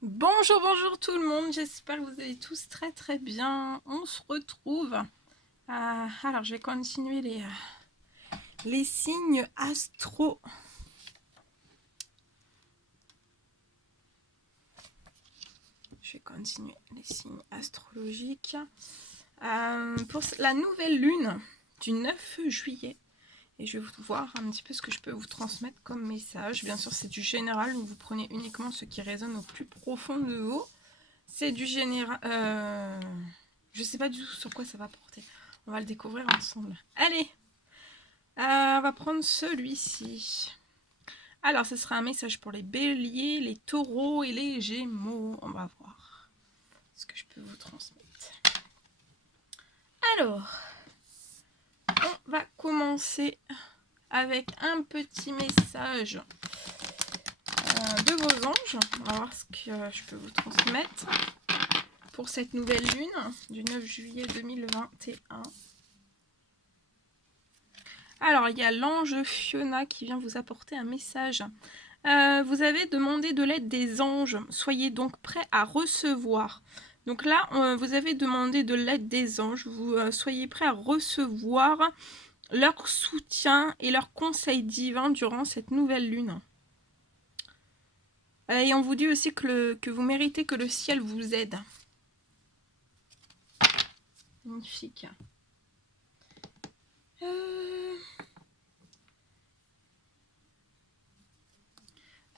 Bonjour, bonjour tout le monde, j'espère que vous allez tous très très bien. On se retrouve. Alors, je vais continuer les signes astro. Je vais continuer les signes astrologiques. Pour la nouvelle lune du 9 juillet. Et je vais voir un petit peu ce que je peux vous transmettre comme message. Bien sûr, c'est du général, donc vous prenez uniquement ce qui résonne au plus profond de vous. C'est du général. Je sais pas du tout sur quoi ça va porter. On va le découvrir ensemble. Allez, on va prendre celui-ci. Alors, ce sera un message pour les béliers, les taureaux et les gémeaux. On va voir ce que je peux vous transmettre. Alors, on va commencer avec un petit message de vos anges. On va voir ce que je peux vous transmettre pour cette nouvelle lune du 9 juillet 2021. Alors, il y a l'ange Fiona qui vient vous apporter un message. Vous avez demandé de l'aide des anges. Soyez donc prêts à recevoir. Donc là, vous avez demandé de l'aide des anges. Vous soyez prêts à recevoir leur soutien et leurs conseils divins durant cette nouvelle lune. Et on vous dit aussi que vous méritez que le ciel vous aide. Magnifique.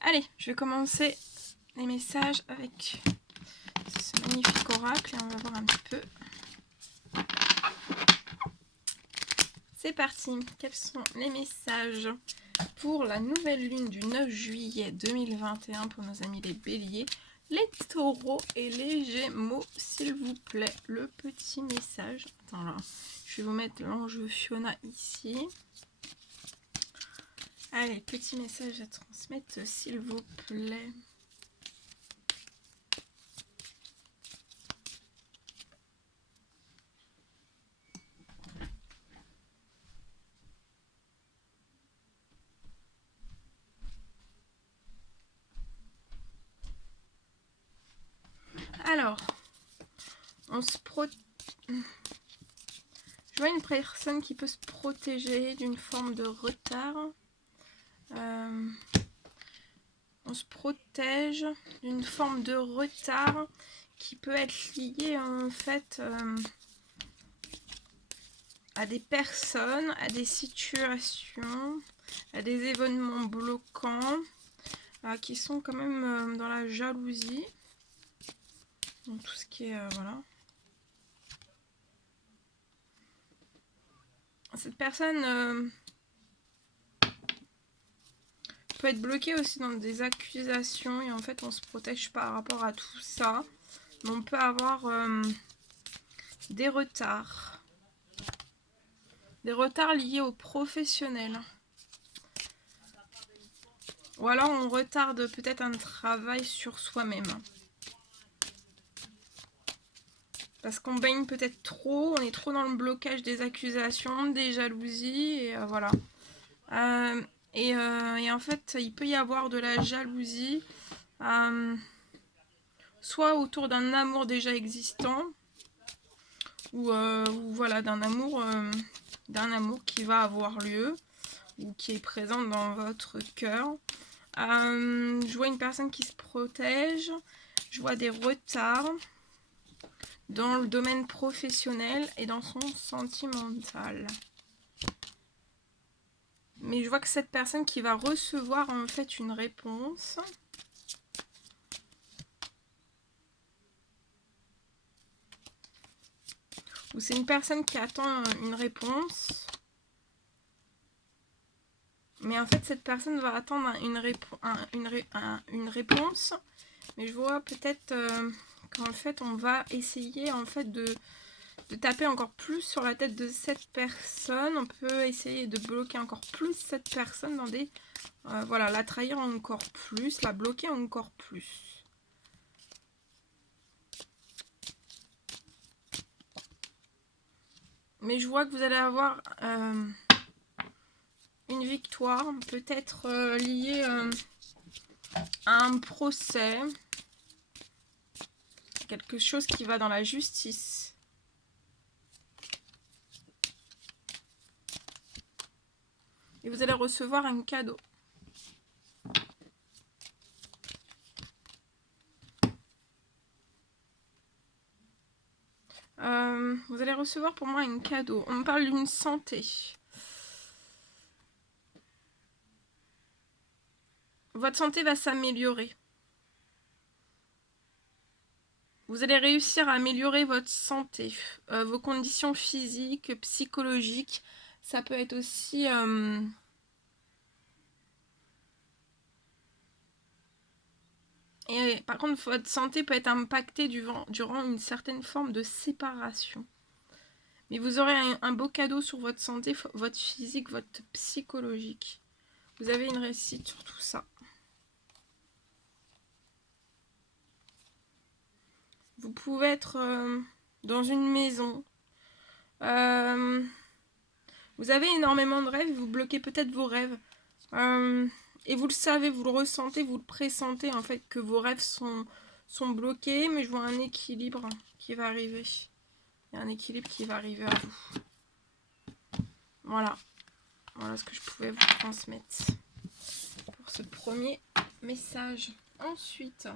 Allez, je vais commencer les messages avec ce magnifique oracle et on va voir un petit peu. C'est parti. Quels sont les messages pour la nouvelle lune du 9 juillet 2021 pour nos amis les béliers, les taureaux et les gémeaux, s'il vous plaît, le petit message. Attends là, je vais vous mettre l'ange Fiona ici. Allez, petit message à transmettre, s'il vous plaît. Alors, on se je vois une personne qui peut se protéger d'une forme de retard. On se protège d'une forme de retard qui peut être liée en fait à des personnes, à des situations, à des événements bloquants qui sont quand même dans la jalousie. Donc tout ce qui est voilà. Cette personne peut être bloquée aussi dans des accusations et en fait on se protège par rapport à tout ça. Mais on peut avoir des retards. Des retards liés aux professionnels. Ou alors on retarde peut-être un travail sur soi-même. Parce qu'on baigne peut-être trop, on est trop dans le blocage des accusations, des jalousies, et voilà. Et en fait, il peut y avoir de la jalousie, soit autour d'un amour déjà existant, ou voilà, d'un amour qui va avoir lieu, ou qui est présent dans votre cœur. Je vois une personne qui se protège, je vois des retards dans le domaine professionnel et dans son sentimental. Mais je vois que cette personne qui va recevoir en fait une réponse. Ou c'est une personne qui attend une réponse. Mais en fait cette personne va attendre une réponse. Mais je vois peut-être qu'en fait on va essayer en fait de taper encore plus sur la tête de cette personne. On peut essayer de bloquer encore plus cette personne dans des... voilà, la trahir encore plus, la bloquer encore plus. Mais je vois que vous allez avoir une victoire, peut-être liée à un procès. quelque chose qui va dans la justice. Et vous allez recevoir un cadeau. Vous allez recevoir pour moi un cadeau. On me parle d'une santé. Votre santé va s'améliorer. Vous allez réussir à améliorer votre santé, vos conditions physiques, psychologiques. Ça peut être aussi... Et par contre, votre santé peut être impactée durant une certaine forme de séparation. Mais vous aurez un beau cadeau sur votre santé, votre physique, votre psychologique. Vous avez une réussite sur tout ça. Vous pouvez être dans une maison. Vous avez énormément de rêves, vous bloquez peut-être vos rêves. Et vous le savez, vous le ressentez, vous le pressentez en fait que vos rêves sont bloqués, mais je vois un équilibre qui va arriver. Il y a un équilibre qui va arriver à vous. Voilà. Voilà ce que je pouvais vous transmettre pour ce premier message. Ensuite,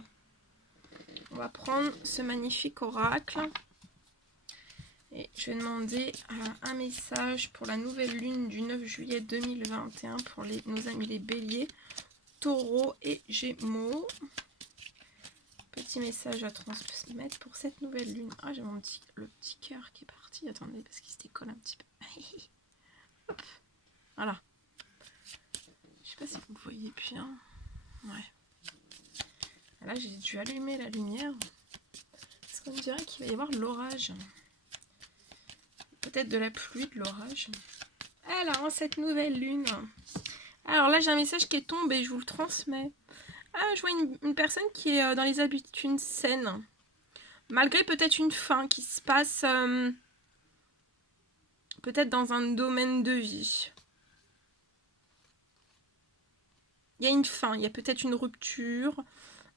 on va prendre ce magnifique oracle. Et je vais demander un message pour la nouvelle lune du 9 juillet 2021 pour nos amis les béliers, taureaux et gémeaux. Petit message à transmettre pour cette nouvelle lune. Ah, j'ai le petit cœur qui est parti. Attendez, parce qu'il se décolle un petit peu. Hop. Voilà. Je sais pas si vous voyez bien. Ouais. Là, j'ai dû allumer la lumière. Parce qu'on dirait qu'il va y avoir de l'orage. Peut-être de la pluie, de l'orage. Alors, cette nouvelle lune. Alors là, j'ai un message qui est tombé, je vous le transmets. Ah, je vois une personne qui est dans les habitudes saines. Malgré peut-être une fin qui se passe peut-être dans un domaine de vie. Il y a une fin, il y a peut-être une rupture.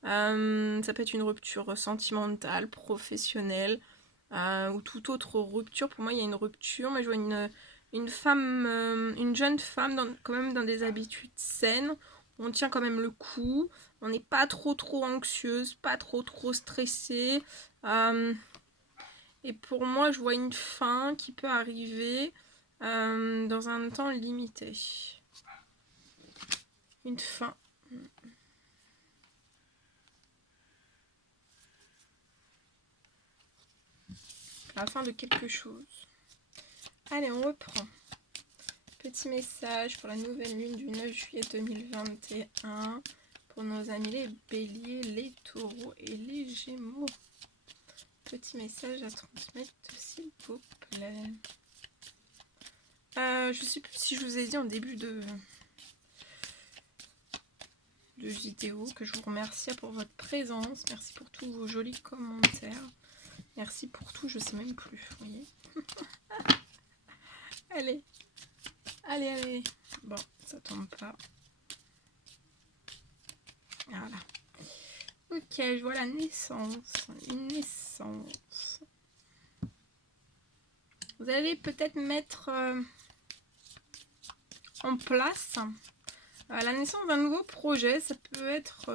Ça peut être une rupture sentimentale, professionnelle. Ou toute autre rupture. Pour moi, il y a une rupture, mais je vois une femme, une jeune femme quand même dans des habitudes saines. On tient quand même le coup. On n'est pas trop anxieuse, pas trop stressée. Et pour moi, je vois une fin qui peut arriver dans un temps limité. Une fin. La fin de quelque chose. Allez, on reprend. Petit message pour la nouvelle lune du 9 juillet 2021 pour nos amis les béliers, les taureaux et les gémeaux. Petit message à transmettre s'il vous plaît. Je sais plus si je vous ai dit en début de vidéo que je vous remercie pour votre présence. Merci pour tous vos jolis commentaires. Merci pour tout, je sais même plus, vous voyez. Allez. Allez. Bon, ça tombe pas. Voilà. Ok, je vois la naissance. Une naissance. Vous allez peut-être mettre en place la naissance d'un nouveau projet. Ça peut être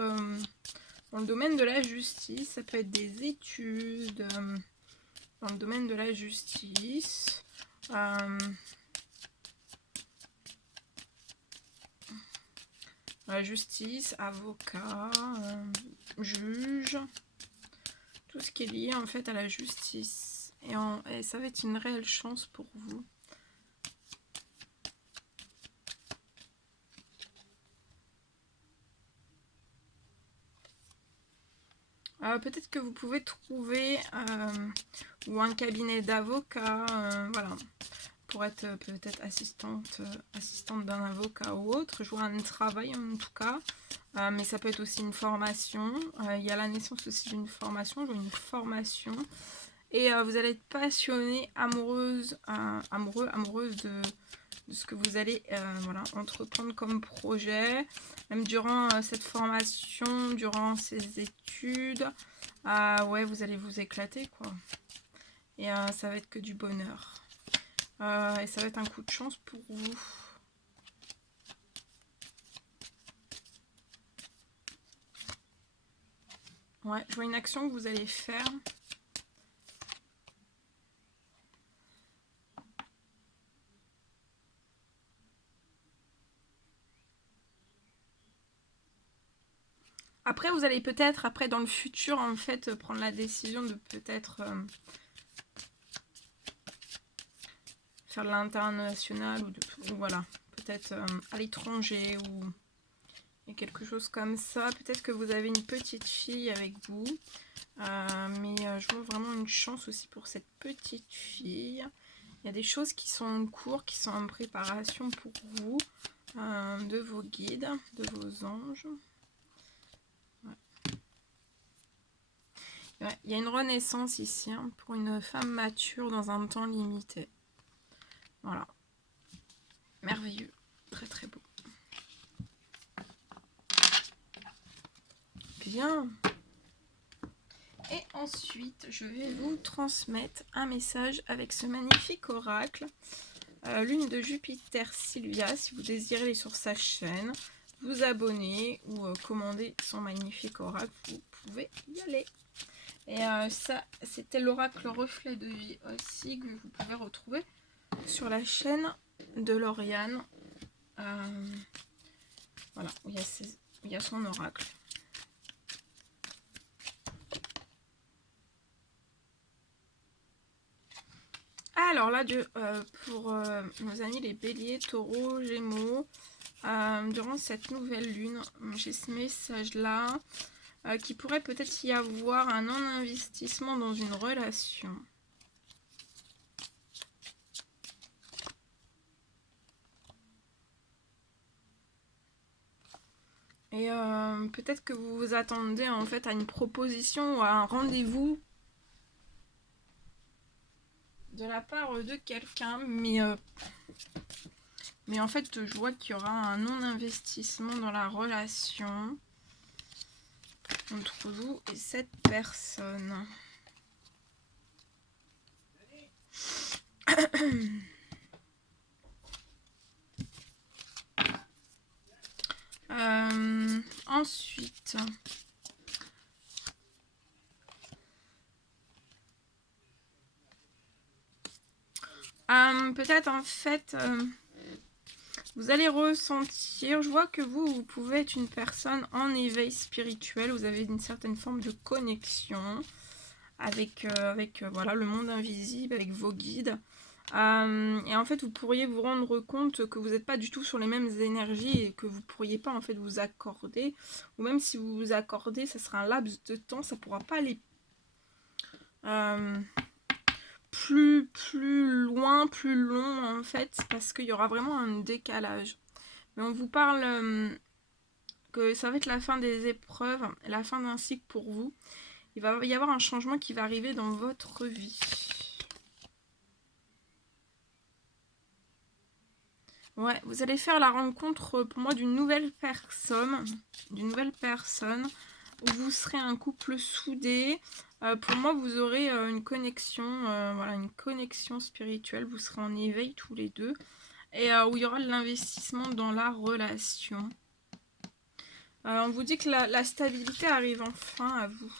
dans le domaine de la justice. Ça peut être des études dans le domaine de la justice. La justice, avocat, juge, tout ce qui est lié en fait à la justice. Et ça va être une réelle chance pour vous. Peut-être que vous pouvez trouver ou un cabinet d'avocat, voilà, pour être peut-être assistante d'un avocat ou autre. Je vois un travail en tout cas, mais ça peut être aussi une formation. Il y a la naissance aussi d'une formation, je vois une formation. Et vous allez être passionné, amoureuse de ce que vous allez voilà, entreprendre comme projet, même durant cette formation, durant ces études. Ouais, vous allez vous éclater, quoi. Et ça va être que du bonheur. Et ça va être un coup de chance pour vous. Ouais, je vois une action que vous allez faire. Après, vous allez peut-être, après dans le futur, en fait, prendre la décision de peut-être faire de l'international ou voilà, peut-être à l'étranger ou quelque chose comme ça. Peut-être que vous avez une petite fille avec vous, mais je vois vraiment une chance aussi pour cette petite fille. Il y a des choses qui sont en cours, qui sont en préparation pour vous, de vos guides, de vos anges. Ouais, il y a une renaissance ici hein, pour une femme mature dans un temps limité. Voilà. Merveilleux. Très très beau. Bien. Et ensuite, je vais vous transmettre un message avec ce magnifique oracle. Lune de Jupiter Sylvia, si vous désirez aller sur sa chaîne, vous abonner ou commander son magnifique oracle, vous pouvez y aller. Et ça, c'était l'oracle reflet de vie aussi que vous pouvez retrouver sur la chaîne de Lauriane. Voilà, où il y a son oracle. Alors là, pour nos amis les béliers, taureaux, gémeaux, durant cette nouvelle lune, j'ai ce message-là, qu'il pourrait peut-être y avoir un non-investissement dans une relation. Et peut-être que vous vous attendez en fait à une proposition ou à un rendez-vous de la part de quelqu'un, mais en fait je vois qu'il y aura un non-investissement dans la relation entre vous et cette personne. Ensuite, peut-être en fait, vous allez ressentir, je vois que vous pouvez être une personne en éveil spirituel, vous avez une certaine forme de connexion avec voilà, le monde invisible, avec vos guides. Et en fait, vous pourriez vous rendre compte que vous n'êtes pas du tout sur les mêmes énergies et que vous ne pourriez pas en fait vous accorder. Ou même si vous vous accordez, ça sera un laps de temps, ça ne pourra pas aller plus loin, plus long en fait, parce qu'il y aura vraiment un décalage. Mais on vous parle que ça va être la fin des épreuves, la fin d'un cycle pour vous. Il va y avoir un changement qui va arriver dans votre vie. Ouais, vous allez faire la rencontre pour moi d'une nouvelle personne, où vous serez un couple soudé. Pour moi, vous aurez une connexion, voilà, une connexion spirituelle. Vous serez en éveil tous les deux, et où il y aura de l'investissement dans la relation. On vous dit que la stabilité arrive enfin à vous.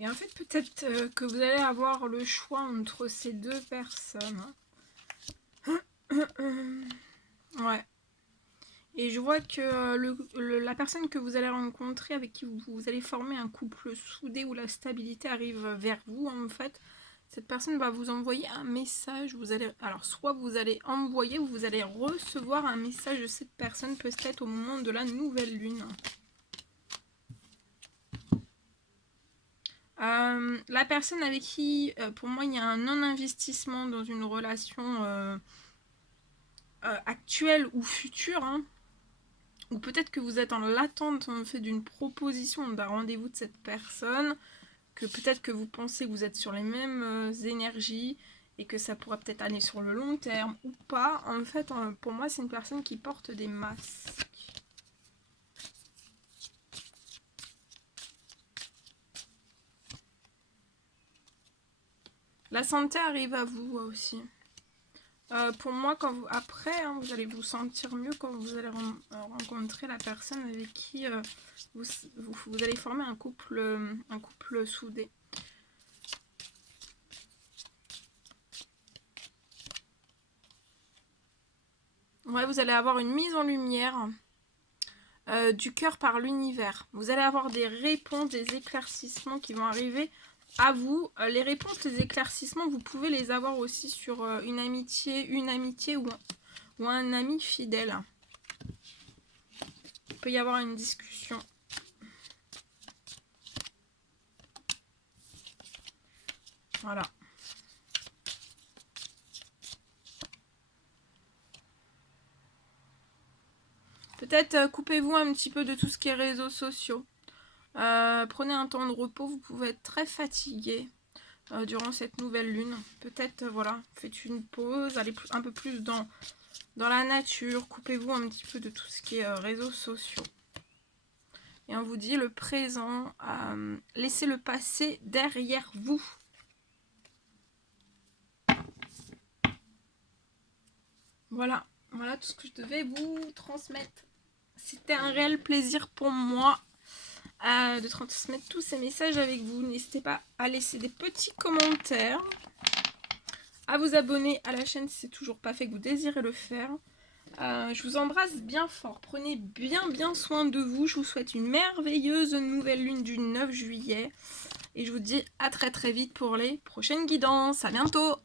Et en fait, peut-être que vous allez avoir le choix entre ces deux personnes. Ouais. Et je vois que la personne que vous allez rencontrer, avec qui vous allez former un couple soudé où la stabilité arrive vers vous, en fait, cette personne va vous envoyer un message. Alors, soit vous allez envoyer ou vous allez recevoir un message de cette personne, peut-être au moment de la nouvelle lune. La personne avec qui, pour moi, il y a un non-investissement dans une relation actuelle ou future, hein, ou peut-être que vous êtes en l'attente en fait d'une proposition, d'un rendez-vous de cette personne, que peut-être que vous pensez que vous êtes sur les mêmes énergies et que ça pourrait peut-être aller sur le long terme ou pas. En fait, pour moi, c'est une personne qui porte des masques. La santé arrive à vous aussi. Pour moi, quand vous, après, hein, vous allez vous sentir mieux quand vous allez rencontrer la personne avec qui vous allez former un couple soudé. Ouais, vous allez avoir une mise en lumière du cœur par l'univers. Vous allez avoir des réponses, des éclaircissements qui vont arriver à vous. Les réponses, les éclaircissements, vous pouvez les avoir aussi sur une amitié ou un ami fidèle. Il peut y avoir une discussion. Voilà. Peut-être coupez-vous un petit peu de tout ce qui est réseaux sociaux. Prenez un temps de repos, vous pouvez être très fatigué durant cette nouvelle lune. Peut-être, voilà, faites une pause, allez un peu plus dans la nature, coupez-vous un petit peu de tout ce qui est réseaux sociaux. Et on vous dit le présent, laissez le passé derrière vous. Voilà, voilà tout ce que je devais vous transmettre. C'était un réel plaisir pour moi de transmettre tous ces messages avec vous. N'hésitez pas à laisser des petits commentaires, à vous abonner à la chaîne si c'est toujours pas fait, que vous désirez le faire. Je vous embrasse bien fort. Prenez bien soin de vous. Je vous souhaite une merveilleuse nouvelle lune du 9 juillet. Et je vous dis à très vite pour les prochaines guidances. À bientôt!